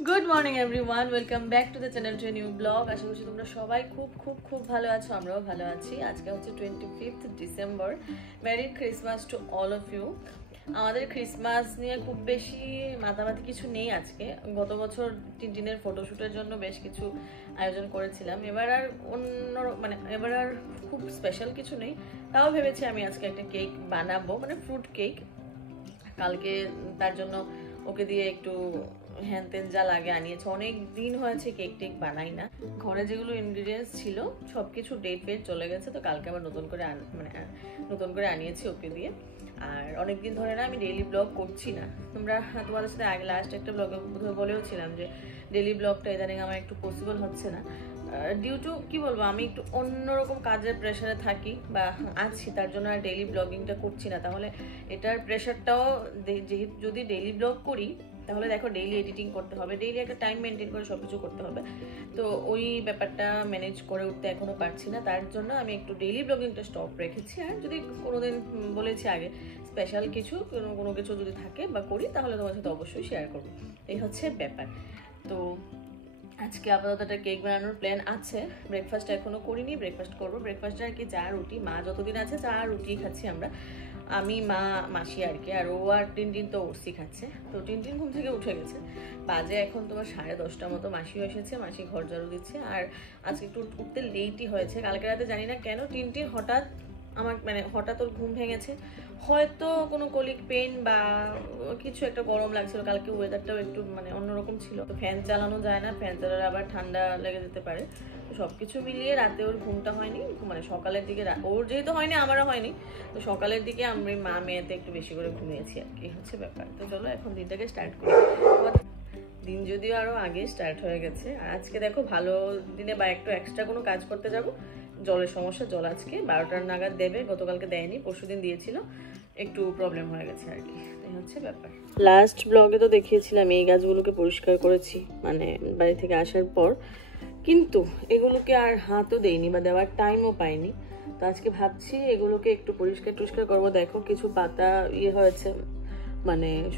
Good morning everyone, welcome back to the channel to a new blog. আশা করছি তোমরা সবাই খুব খুব খুব ভালো আছো, আমরাও ভালো আছি। আজকে হচ্ছে 25th December. Merry Christmas to all of you. আমাদের ক্রিসমাস নিয়ে খুব বেশি মাতামাতি কিছু নেই আজকে। গত বছর টিনটিনের ফটোশ্যুটের জন্য বেশ কিছু আয়োজন করেছিলাম। এবার আর এবার আর খুব স্পেশাল কিছু নেই। তাও ভেবেছি আমি আজকে একটা কেক বানাবো, মানে ফ্রুট কেক। কালকে তার জন্য ওকে দিয়ে একটু হ্যান তেন যা লাগে আনিয়েছে। অনেক দিন হয়েছে কেক টেক বানাই না। ঘরে যেগুলো ইনগ্রিডিয়েন্টস ছিল সবকিছু ডেট ফেট চলে গেছে, তো কালকে আবার নতুন করে আনিয়েছি ওকে দিয়ে। আর অনেকদিন ধরে না আমি ডেইলি ব্লগ করছি না। তোমাদের সাথে আগে লাস্ট একটা ব্লগে বলেও ছিলাম যে ডেইলি ব্লগটা ইদানিং আমার একটু পসিবল হচ্ছে না, ডিউ টু কি বলবো, আমি একটু অন্যরকম কাজের প্রেশারে থাকি বা আছি, তার জন্য আর ডেইলি ব্লগিংটা করছি না। তাহলে এটার প্রেশারটাও যদি ডেইলি ব্লগ করি তাহলে দেখো ডেইলি এডিটিং করতে হবে, ডেইলি একটা টাইম মেনটেন করে সব কিছু করতে হবে। তো ওই ব্যাপারটা ম্যানেজ করে উঠতে এখনও পারছি না, তার জন্য আমি একটু ডেইলি ব্লগিংটা স্টপ রেখেছি। আর যদি কোনোদিন বলেছি আগে স্পেশাল কিছু কোনো কিছু যদি থাকে বা করি তাহলে তোমার সাথে অবশ্যই শেয়ার করবো। এই হচ্ছে ব্যাপার। তো আজকে আপাতত একটা কেক বানানোর প্ল্যান আছে। ব্রেকফাস্ট এখনো করিনি, ব্রেকফাস্ট করবো। ব্রেকফাস্টে আর কি চা রুটি, মা যতদিন আছে চা রুটি খাচ্ছি আমরা, আমি মা মাসি আর কি। আর ও আর টিনটিন তো ওটসই খাচ্ছে। তো টিনটিন ঘুম থেকে উঠে গেছে, বাজে এখন তোমার 10:30 মতো। মাসিও এসেছে, মাসি ঘর ঝাড়ু দিচ্ছে। আর আজকে একটু উঠতে লেটই হয়েছে। কালকে রাতে জানি না কেন টিনটিন হঠাৎ ওর ঘুম ভেঙেছে। হয়তো কোনো কলিক পেন বা কিছু একটা গরম লাগছিল। কালকে ওয়েদারটাও একটু অন্যরকম ছিল, তো ফ্যান চালানো যায় না, ফ্যান চালালে আবার ঠান্ডা লেগে যেতে পারে। তো সবকিছু মিলিয়ে রাতে ওর ঘুমটা হয়নি, সকালের দিকে ওর যেহেতু হয়নি আমারও হয়নি, তো সকালের দিকে আমি মা মেয়েতে একটু বেশি করে ঘুমিয়েছি আর কি, হচ্ছে ব্যাপার। তো চলো এখন দিনটাকে স্টার্ট করি। দিন যদিও আরো আগে স্টার্ট হয়ে গেছে। আর আজকে দেখো ভালো দিনে বা একটু এক্সট্রা কোনো কাজ করতে যাব, জলের সমস্যা। জল আজকে 12টার নাগাদ দেবে, গতকালকে দেয়নি, পরশুদিন দিয়েছিল, একটু প্রবলেম হয়ে গেছে আর কি। এই হচ্ছে ব্যাপার। লাস্ট ব্লগে তো দেখিয়েছিলাম এই গাছগুলোকে পরিষ্কার করেছি বাড়ি থেকে আসার পর, কিন্তু এগুলোকে আর হাতও দেইনি বা দেওয়ার টাইমও পাইনি। তো আজকে ভাবছি এগুলোকে একটু পরিষ্কার করবো। দেখো কিছু পাতা হয়েছে,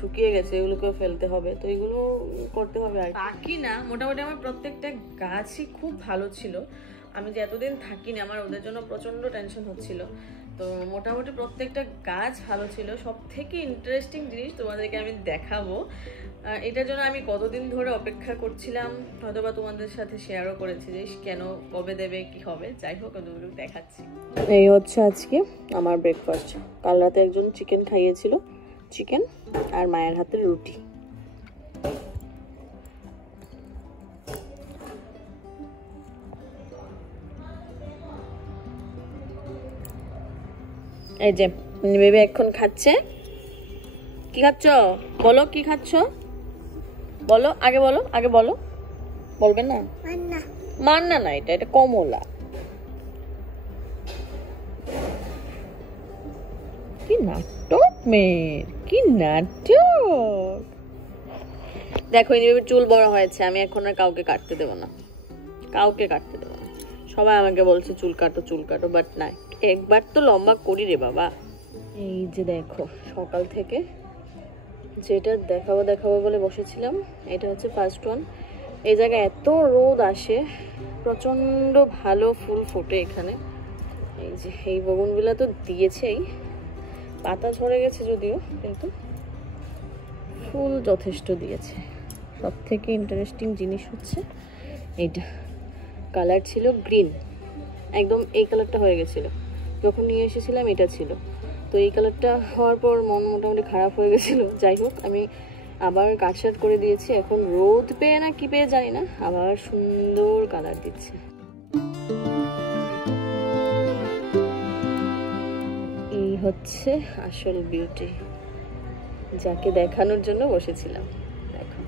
শুকিয়ে গেছে, এগুলোকেও ফেলতে হবে। তো এগুলো করতে হবে। আর বাকি না, মোটামুটি আমার প্রত্যেকটা গাছই খুব ভালো ছিল। আমি যে এতদিন থাকিনি, আমার ওদের জন্য প্রচন্ড টেনশন হচ্ছিল। তো মোটামুটি প্রত্যেকটা গাছ ভালো ছিল। সব থেকে ইন্টারেস্টিং জিনিস তোমাদেরকে আমি দেখাবো। এটার জন্য আমি কতদিন ধরে অপেক্ষা করছিলাম, হয়তো বা তোমাদের সাথে শেয়ারও করেছি যে কেন, কবে দেবে, কি হবে। যাই হোক, তোমাদের দেখাচ্ছি। এই হচ্ছে আজকে আমার ব্রেকফাস্ট। কাল রাতে একজন চিকেন খাইয়েছিল, চিকেন আর মায়ের হাতের রুটি। এই যে বেবি এখন খাচ্ছে। কি খাচ্ছ বলো, কি খাচ্ছ বলো, আগে বলো। বলবে না? মান্না না, এটা কমলা। কি নাটক মেয়ের, কি নাটক। দেখো এই বেবির চুল বড় হয়েছে, আমি এখন আর কাউকে কাটতে দেবো না। সবাই আমাকে বলছে চুল কাটো, বাট না, একবার তো লম্বা করি রে বাবা। এই যে দেখো সকাল থেকে যেটা দেখাবো বলে বসেছিলাম, এটা হচ্ছে ফার্স্ট ওয়ান। এই জায়গায় এত রোদ আসে, প্রচন্ড ভালো ফুল ফোটে এখানে। এই যে এই বগুনগুলা তো দিয়েছেই, পাতা ঝরে গেছে যদিও, কিন্তু ফুল যথেষ্ট দিয়েছে। সব থেকে ইন্টারেস্টিং জিনিস হচ্ছে এইটা, কালার ছিল গ্রিন, একদম এই কালারটা হয়ে গেছিলো যখন নিয়ে এসেছিলাম, এটা ছিল। তো এই কালারটা হওয়ার পর মন মোটামুটি খারাপ হয়ে গেছিলো। যাই হোক, আমি আবার কাটসাট করে দিয়েছি। এখন রোদ পেয়ে না কি পেয়ে জানি না, আবার সুন্দর কালার দিচ্ছে। এই হচ্ছে আসল বিউটি, যাকে দেখানোর জন্য বসেছিলাম। দেখো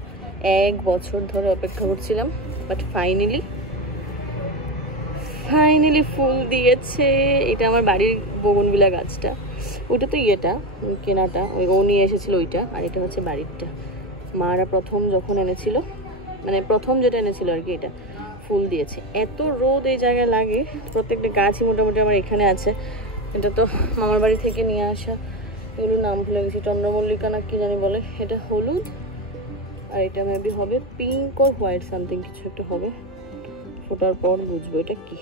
1 বছর ধরে অপেক্ষা করছিলাম, বাট ফাইনালি ফুল দিয়েছে। এটা আমার বাড়ির বগুনভিলা গাছটা, ওইটা তো কেনাটা, ও নিয়ে এসেছিল ওইটা। আর এটা হচ্ছে বাড়িরটা, মারা প্রথম যখন এনেছিল, প্রথম যেটা এনেছিল আর কি, এটা ফুল দিয়েছে। এত রোদ এই জায়গায় লাগে, প্রত্যেকটা গাছই মোটামুটি আমার এখানে আছে। এটা তো মামার বাড়ি থেকে নিয়ে আসা, এগুলোর নাম ভুলে গেছি, চন্দ্রমল্লিকা না কি জানি বলে। এটা হলুদ, আর এটা মেবি হবে পিঙ্ক আর হোয়াইট সামথিং কিছু একটা হবে, ফোটার পর বুঝবো এটা কি।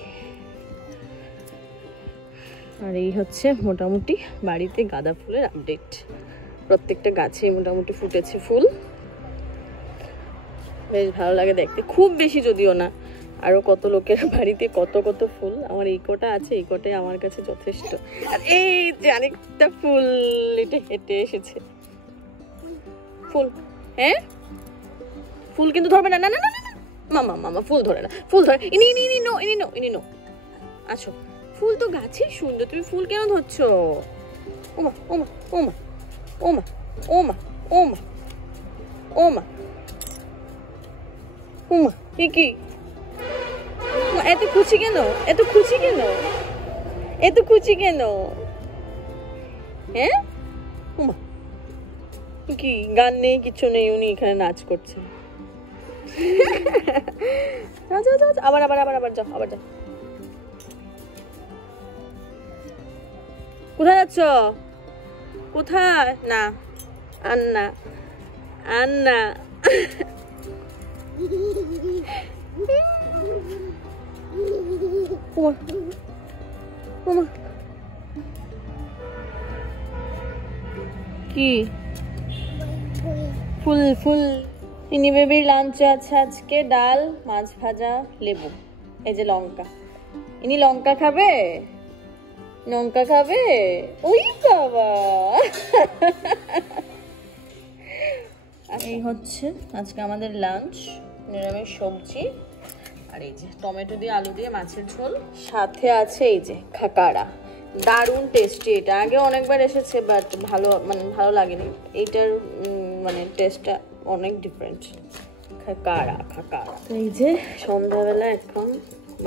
আর এই হচ্ছে মোটামুটি বাড়িতে গাঁদা ফুলের আপডেট। প্রত্যেকটা গাছে মোটামুটি ফুটেছে ফুল, বেশ ভালো লাগে দেখতে। খুব বেশি যদিও না, আরো কত লোকের বাড়িতে কত কত ফুল। আমার এই কটা আছে, এই কটাই আমার কাছে যথেষ্ট। আর এই যে আরেকটা ফুল, এটা হেঁটে এসেছে ফুল। হ্যাঁ ফুল কিন্তু ধরবে না, না না না মামা মামা ফুল ধরে না, ফুল ধরে। ইনি ইনি ইনি নো ইনি নো ইনি নো। আচ্ছা ফুল তো গাছে সুন্দর, তুমি ফুল কেন ধরছো? ওমা ওমা ওমা ওমা ওমা ওমা ওমা ওমা কি এত খুশি কেন, এত খুশি কেন, এত খুশি কেন? হ্যাঁ ওমা কি গান নেই কিছু নেই, উনি এখানে নাচ করছে। আবার আবার আবার আবার যাও, আবার যাও। কোথায় যাচ্ছ? কোথায়? না আন্না আন্না কি ফুল ফুল। ইনি বেবির লাঞ্চে আছে আজকে ডাল, মাছ ভাজা, লেবু, এই যে লঙ্কা। ইনি লঙ্কা খাবে, লঙ্কা খাবে। ওই বাবা। এই হচ্ছে আজকে আমাদের লাঞ্চ, নিরামিষ সবজি আর এই যে টমেটো দিয়ে আলু দিয়ে মাছের ঝোল, সাথে আছে এই যে খাকাড়া। দারুণ টেস্টি এটা, আগে অনেকবার এসেছে বাট ভালো মানে ভালো লাগেনি। এইটার মানে টেস্টটা অনেক ডিফারেন্ট। খাকাড়া খাকাড়া। এই যে সন্ধ্যাবেলা এখন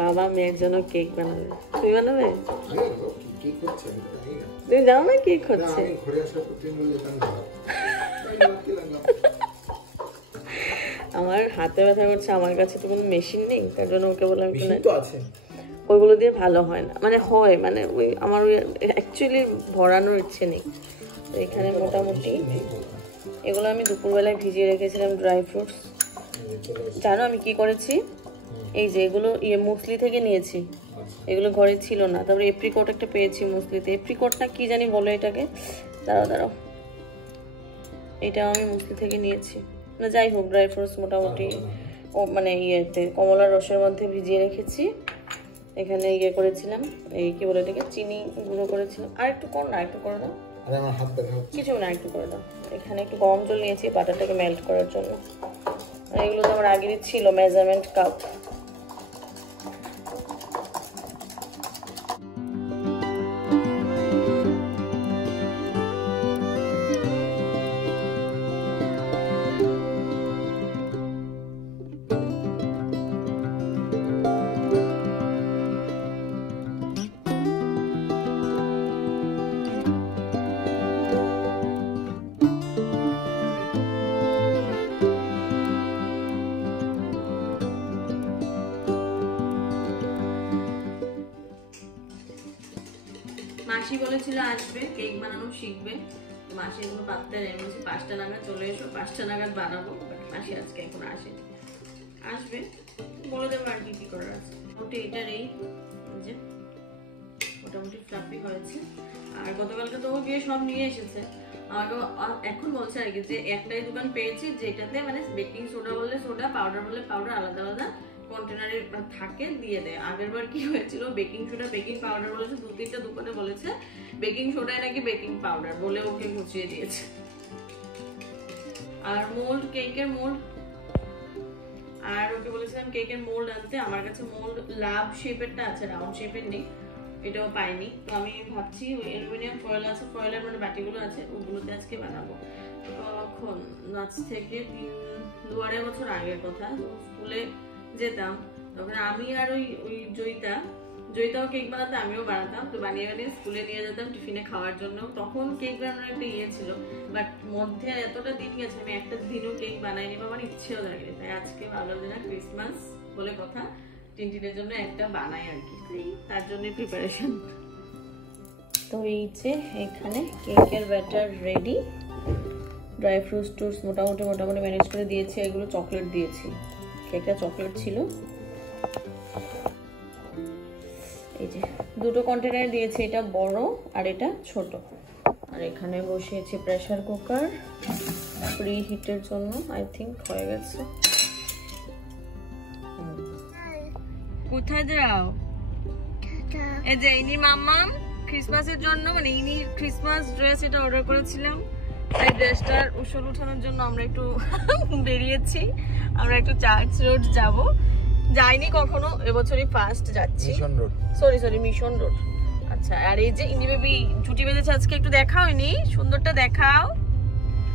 বাবা মেয়ের জন্য কেক বানাবে। তুমি বানাবে? তুমি জানো না কেক হচ্ছে? আমার হাতে ব্যথা করছে, আমার কাছে তো কোনো মেশিন নেই, তার জন্য ওকে বললাম ওইগুলো দিয়ে ভালো হয় না, মানে হয় মানে ওই আমার ওই অ্যাকচুয়ালি ভরানোর ইচ্ছে নেই। তো এখানে মোটামুটি এগুলো আমি দুপুরবেলায় ভিজিয়ে রেখেছিলাম ড্রাই ফ্রুটস। জানো আমি কি করেছি? এই যে এগুলো মুসলি থেকে নিয়েছি, এগুলো ঘরে ছিল না। তারপরে এপ্রিকট একটা পেয়েছি মুসলিতে, এপ্রিকট না কি জানি বলো এটাকে, দাঁড়াও দাঁড়াও, এটা আমি মুসলি থেকে নিয়েছি। না যাই হোক, ড্রাই ফ্রুটস মোটামুটি মানে ইয়েতে কমলার রসের মধ্যে ভিজিয়ে রেখেছি। এখানে ইয়ে করেছিলাম, এই কি বলে এটাকে, চিনি গুঁড়ো করেছিলাম। আর একটু কর না, একটু করে দাও, কিছু না একটু করে দাও। এখানে একটু গরম জল নিয়েছি বাটারটাকে মেল্ট করার জন্য। আর এগুলো তো আমার আগেরই ছিল মেজারমেন্ট কাপ। মাসি বলেছিল আসবে, কেক বানানো শিখবে। মাসি এগুলো পাত্তা নেই, বলছি 5টা নাগাদ চলে এসো, 5টা নাগাদ বানাবো। বাট মাসি আজকে এখন আসেনি, আসবে বলে দেবো আর কি করার আছে। মোটামুটি এটার এই যে মোটামুটি ফ্লাফি হয়েছে। আর গতকালকে তো ও গিয়ে সব নিয়ে এসেছে। আমাকে এখন বলছে আর কি যে একটাই দোকান পেয়েছি যেটাতে মানে বেকিং সোডা বললে সোডা, পাউডার বললে পাউডার আলাদা আলাদা কন্টেনারে থাকে, দিয়ে দেয়। আগের বার কি হয়েছিল, বেকিং সোডা বেকিং পাউডার বলেছে, 2-3টা দোকানে বলেছে বেকিং সোডায় নাকি বেকিং পাউডার বলে ওকে গুছিয়ে দিয়েছে। আর মোল্ড, কেকের মোল্ড, আর ওকে বলেছিলাম কেকের মোল্ড আনতে। আমার কাছে মোল্ড লাভ শেপেরটা আছে, রাউন্ড শেপের নেই, এটাও পাইনি। তো আমি ভাবছি ওই অ্যালুমিনিয়াম ফয়েল আছে, ফয়েলের মানে বাটিগুলো আছে, ওগুলোতে আজকে বানাবো। তখন আজ থেকে 2-2.5 বছর আগের কথা, স্কুলে যেতাম তখন আমি আর ওই জয়িতাও কেক বানাতে, আমিও বানাতাম। তো বানিয়ে বানিয়ে স্কুলে নিয়ে যেতাম টিফিনে খাওয়ার জন্য। তখন কেক বানানোর একটা ইয়ে ছিল, বাট মধ্যে এতটা দিন গেছে আমি একটা দিনও কেক বানাইনি বা আমার ইচ্ছেও লাগেনি। তাই আজকে ভালো দিন, ক্রিসমাস বলে কথা, টিনটিনের জন্য একটা বানাই আর কি, তার জন্য প্রিপারেশন। তো এই যে এখানে কেকের ব্যাটার রেডি, ড্রাই ফ্রুটস টুটস মোটামুটি ম্যানেজ করে দিয়েছি। এগুলো চকলেট দিয়েছি, কেকটা চকলেট ছিল। এই যে দুটো কন্টেনার দিয়েছি, এটা বড় আর এটা ছোট। আর এখানে বসিয়েছি প্রেসার কুকার প্রি হিটের জন্য। আই থিঙ্ক হয়ে গেছে। কোথায় যাও? এই যে ইনি মাম্মাম ক্রিসমাসের জন্য, মানে ইনি ক্রিসমাস ড্রেস এটা অর্ডার করেছিলাম, এই ড্রেসটার উসল উঠানোর জন্য আমরা একটু বেরিয়েছি। আমরা একটু চার্চ রোড যাব, যাইনি কখনো, এবছরই ফার্স্ট যাচ্ছি। Sorry mission road. আচ্ছা, আর এই যে ইনি বেবি ঝুটি বেঁধেছে আজকে, একটু দেখাও ইনি, সুন্দরটা দেখাও।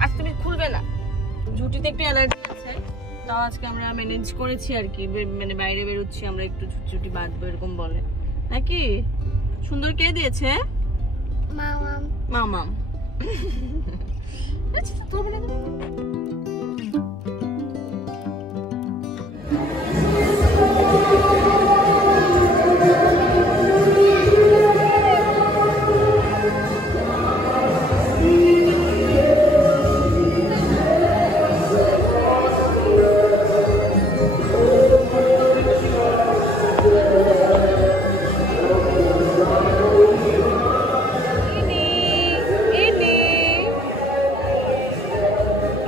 আজ তুমি খুলবে না, ঝুটিতে একটু অ্যালার্জি আছে, তাও আজকে আমরা ম্যানেজ করেছি আর কি, মানে বাইরে বেরোচ্ছি আমরা, একটু ঝুটি বাঁধবো এরকম বলে নাকি। সুন্দর কে দিয়েছে? মামাম।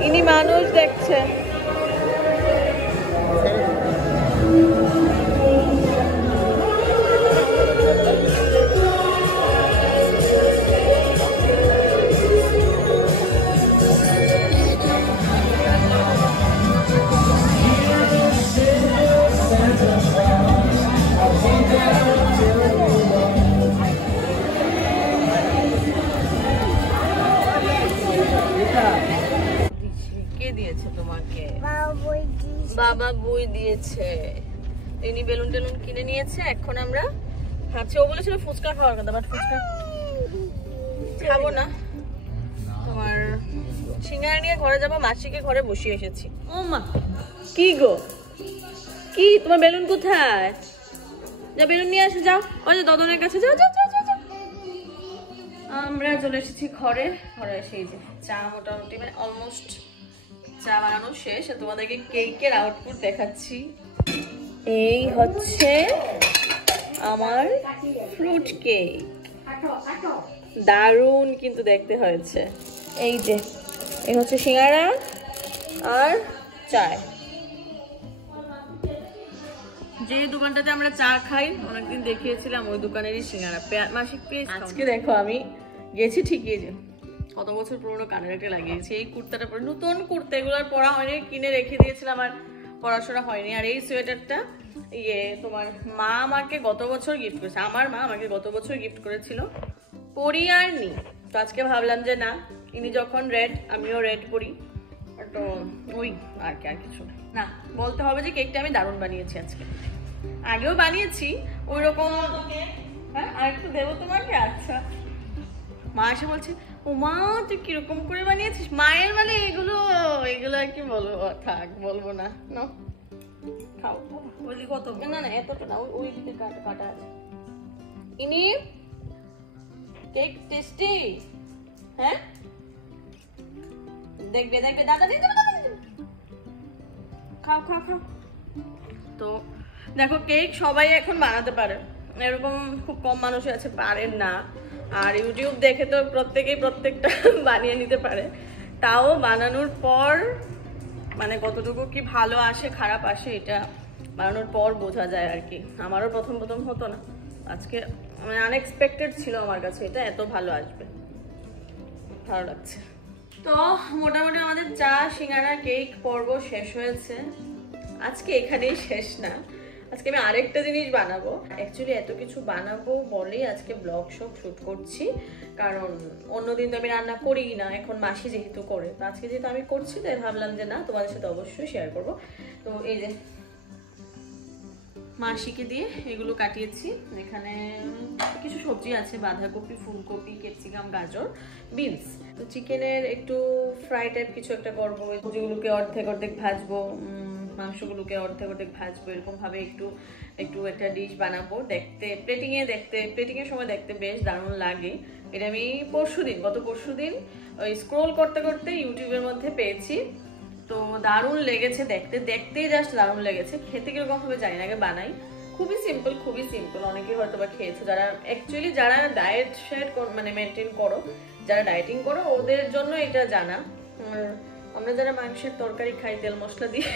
ইনি মানুষ দেখছে। তোমাকে বাবা বই দিয়েছে। ইনি বেলুন টেলুন কিনে নিয়েছে। এখন আমরা খাচ্ছি। ও বলেছিল ফুচকা খাওয়ার কথা, বাট ফুচকা খাবো না। তোমার সিঙ্গারা নিয়ে ঘরে যাবো, মাসিকে ঘরে বসিয়ে এসেছি। ও মা, কি গো, কি তোমার বেলুন কোথায়? যা বেলুন নিয়ে আসো, যাও ওই যে দদনের কাছে যাও যাও যাও যাও। আমরা চলে এসেছি ঘরে। ঘরে এসে যে চা মোটামুটি মানে অলমোস্ট চা বানানো শেষ। তোমাদেরকে কেকের আউটপুট দেখাচ্ছি। এই হচ্ছে আমার ফ্রুট কেক, দারুণ কিন্তু দেখতে হয়েছে। এই যে এই হচ্ছে সিঙ্গারা আর চায়। যে দোকানটাতে আমরা চা খাই অনেকদিন দেখিয়েছিলাম, ওই দোকানেরই সিঙ্গারা মাসিক পেয়েছি। আজকে দেখো আমি গেছি ঠিকই, যে কত বছর পুরোনো কানের একটা লাগিয়েছি। এই কুর্তাটা পরে, নতুন কুর্তা, এগুলো আর পরা হয়নি, কিনে রেখে দিয়েছিলাম, আর পড়াশোনা হয়নি। আর এই সোয়েটারটা তোমার মা আমাকে গত বছর গিফট করেছে, আমার মা আমাকে গত বছর গিফট করেছিল, পরি আর নি। তো আজকে ভাবলাম যে না, ইনি যখন রেড আমিও রেড পরি, তো ওই আর কি, আর কিছু না। বলতে হবে যে কেকটা আমি দারুণ বানিয়েছি আজকে, আগেও বানিয়েছি ওই রকম। হ্যাঁ, আর একটু দেবো তোমাকে। আচ্ছা, মা এসে বলছে ও মা তুই কিরকম করে বানিয়েছিস? মায়ের মানে এগুলো আর কি বলবো, থাক বলবো না। খাও, কত না না এতটা না, ওই দিকে কাটা আছে। ইনি কেক টেস্টি, হ্যাঁ দেখবে দেখবে, দাদা দিয়ে দেবে, খাও খাও খাও। তো দেখো, কেক সবাই এখন বানাতে পারে, এরকম খুব কম মানুষ আছে পারেন না। আর ইউটিউব দেখে তো প্রত্যেকেই প্রত্যেকটা বানিয়ে নিতে পারে, তাও বানানোর পর মানে কতটুকু কি ভালো আসে খারাপ আসে এটা বানানোর পর বোঝা যায় আর কি। আমারও প্রথম প্রথম হতো না, আজকে মানে আনএক্সপেক্টেড ছিল আমার কাছে এটা এত ভালো আসবে, ভালো লাগছে। তো মোটামুটি আমাদের চা সিঙ্গারা কেক পর্ব শেষ হয়েছে। আজকে এখানেই শেষ না, আজকে আমি আরেকটা জিনিস বানাবো। অ্যাকচুয়ালি এত কিছু বানাবো বলেই আজকে ব্লগ শুট করছি, কারণ অন্যদিন তো আমি রান্না করি না, এখন মাসি যেহেতু করে, তো আজকে যেহেতু আমি করছি তাই ভাবলাম যে না তোমাদের সাথে অবশ্যই শেয়ার করবো। তো এই যে মাসিকে দিয়ে এগুলো কাটিয়েছি। এখানে কিছু সবজি আছে, বাঁধাকপি, ফুলকপি, ক্যাপসিকাম, গাজর, বিনস। তো চিকেনের একটু ফ্রাই টাইপ কিছু একটা করবো, সবজিগুলোকে অর্ধেক অর্ধেক ভাজবো, মাংসগুলোকে অর্ধেক অর্ধেক ভাজবো, এরকম ভাবে একটু একটা ডিশ বানাবো। দেখতে প্লেটিংয়ের সময় দেখতে বেশ দারুণ লাগে। এটা আমি গত পরশুদিন ওই স্ক্রোল করতে করতে ইউটিউবের মধ্যে পেয়েছি, তো দারুণ লেগেছে দেখতে, দেখতেই জাস্ট দারুণ লেগেছে। খেতে কিরকম হবে জানি না, আগে বানাই। খুবই সিম্পল, অনেকেই হয়তো বা খেয়েছো, যারা অ্যাকচুয়ালি যারা ডায়েট শেড মানে মেনটেন করো, যারা ডায়েটিং করো ওদের জন্য এটা জানা। আমরা যারা মাংসের তরকারি খাই তেল মশলা দিয়ে,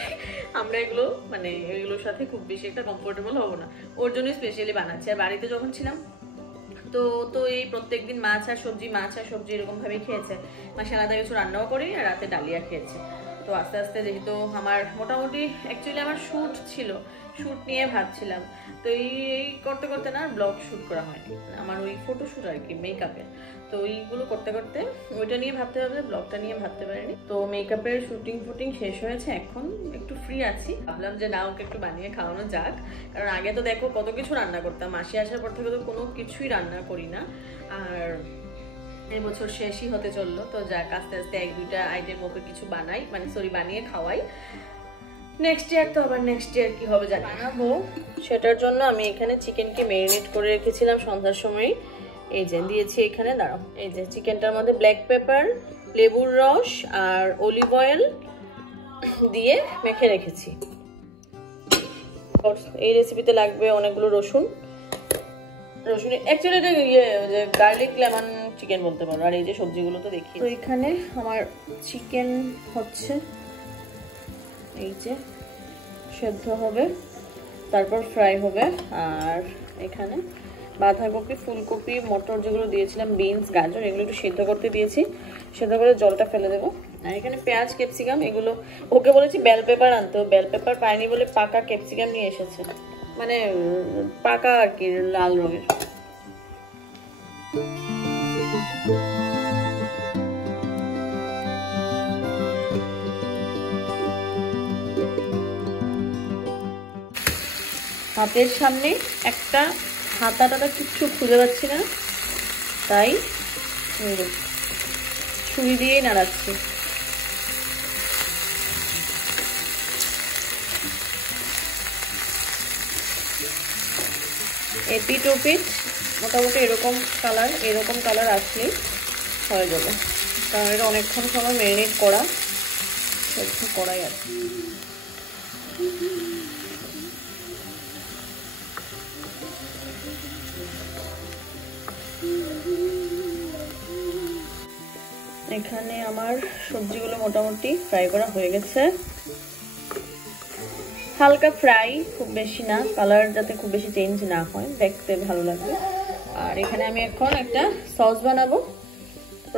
আমরা এগুলো মানে এগুলোর সাথে খুব বেশি একটা কমফোর্টেবল হবো না, ওর জন্য স্পেশালি বানাচ্ছি। আর বাড়িতে যখন ছিলাম তো এই প্রত্যেকদিন মাছ আর সবজি এরকম ভাবে খেয়েছে। মাসে আলাদা কিছু রান্নাও করি, আর রাতে ডালিয়া খেয়েছে। তো আস্তে আস্তে যেহেতু আমার মোটামুটি অ্যাকচুয়ালি আমার শ্যুট ছিল, শ্যুট নিয়ে ভাবছিলাম, তো এই করতে করতে না ব্লগ শ্যুট করা হয়নি, আমার ওই ফটোশ্যুট আর কি মেকআপের। তো এইগুলো করতে করতে ওইটা নিয়ে ভাবতে ভাবতে ব্লগটা নিয়ে ভাবতে পারিনি। তো মেকআপের শুটিং শেষ হয়েছে, এখন একটু ফ্রি আছি। ভাবলাম যে না, ওকে একটু বানিয়ে খাওয়ানো যাক, কারণ আগে তো দেখো কত কিছু রান্না করতাম, মাসি আসার পর থেকে তো কোনো কিছুই রান্না করি না। আর এই বছর শেষই হতে চললো, তো যাক আস্তে আস্তে 1-2টা আইটেম ওকে কিছু বানাই, মানে বানিয়ে খাওয়াই। নেক্সট ইয়ার তো আবার নেক্সট ইয়ার কি হবে জানি বানাবো, সেটার জন্য আমি এখানে চিকেনকে ম্যারিনেট করে রেখেছিলাম সন্ধ্যার সময়। এই যে দিয়েছি এখানে, দাঁড়াও, এই যে চিকেনটার মধ্যে ব্ল্যাক পেপার, লেবুর রস আর অলিভ অয়েল দিয়ে মেখে রেখেছি। এই রেসিপিতে লাগবে অনেকগুলো রসুন অ্যাকচুয়ালি এটা যে গার্লিক লেমন চিকেন বলতে পারো। আর এই যে সবজিগুলো তো দেখি, তো এখানে আমার চিকেন হচ্ছে, এই যে সেদ্ধ হবে, তারপর ফ্রাই হবে। আর এখানে বাঁধাকপি, ফুলকপি, মটর যেগুলো দিয়েছিলাম, বিনস, গাজর, এগুলো একটু সেদ্ধ করতে দিয়েছি, সেদ্ধ করে জলটা ফেলে দেবো। আর এখানে পেঁয়াজ, ক্যাপসিকাম, এগুলো ওকে বলেছি বেল পেপার আনতে, বেল পেপার পাইনি বলে পাকা ক্যাপসিকাম নিয়ে এসেছে, মানে পাকা আর কি, লাল রঙের। হাতের সামনে একটা হাতাটা কিচ্ছু খুঁজে পাচ্ছি না, তাই ছুরি দিয়েই নাড়াচ্ছি। এপিট ওপিট মোটামুটি এরকম কালার আসলেই হয়ে যাবে, কারণ এটা অনেকক্ষণ সময় ম্যারিনেট করা, করাই আছে। এখানে আমার সবজিগুলো মোটামুটি ফ্রাই করা হয়ে গেছে, হালকা ফ্রাই, খুব বেশি না, কালার যাতে খুব বেশি চেঞ্জ না হয়, দেখতে ভালো লাগবে। আর এখানে আমি এখন একটা সস বানাবো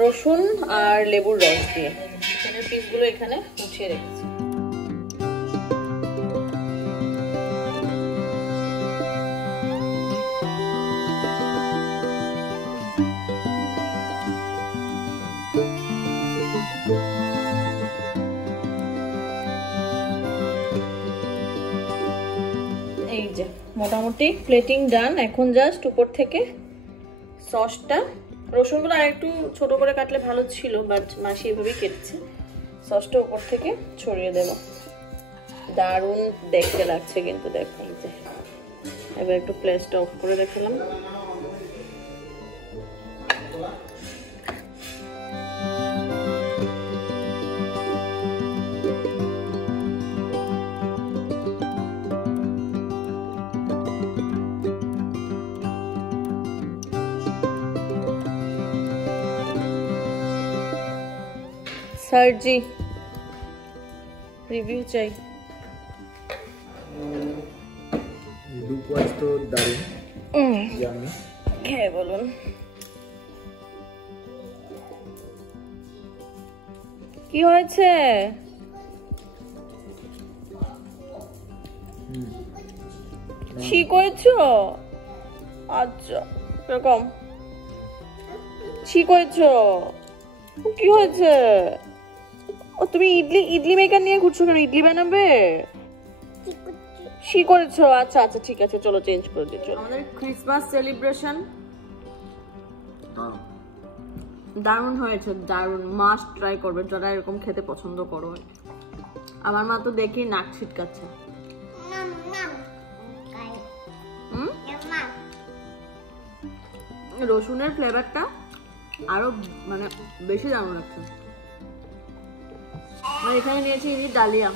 রসুন আর লেবুর রস দিয়ে। চিকেনের পিসগুলো এখানে উঠিয়ে রেখেছি। এই যে মোটামুটি প্লেটিং ডান, এখন জাস্ট উপর থেকে সসটা, রসুনগুলো আর একটু ছোট করে কাটলে ভালো ছিল, বাট মাসি এভাবেই কেটেছে। সসটা উপর থেকে ছড়িয়ে দেব, দারুণ দেখতে লাগছে কিন্তু, দেখো। এই যে এবার একটু প্লেসটা অফ করে দেখালাম। স্যারজি রিভিউ চাই। লুক ওয়াইজ তো দারুণ, জানি হ্যাঁ বলুন। কি হয়েছে? ঠিক হয়েছো? আচ্ছা, এরকম ঠিক হয়েছো? কি হয়েছে? ও তুমি ইডলি মেকার নিয়ে ঘুরছো কেন? ইডলি বানাবে? কি করেছো? আচ্ছা আচ্ছা ঠিক আছে, চলো চেঞ্জ করে দিচ্ছ। আমাদের ক্রিসমাস সেলিব্রেশন দারুণ হয়েছে, দারুণ, মাস্ট ট্রাই করবে যারা এরকম খেতে পছন্দ করো। আমার মা তো দেখি নাক ছিটকাচ্ছে। রসুনের ফ্লেভারটা আরো মানে বেশি দারুণ লাগছে। আর এখানে নিয়েছি ইনি ডালিয়া,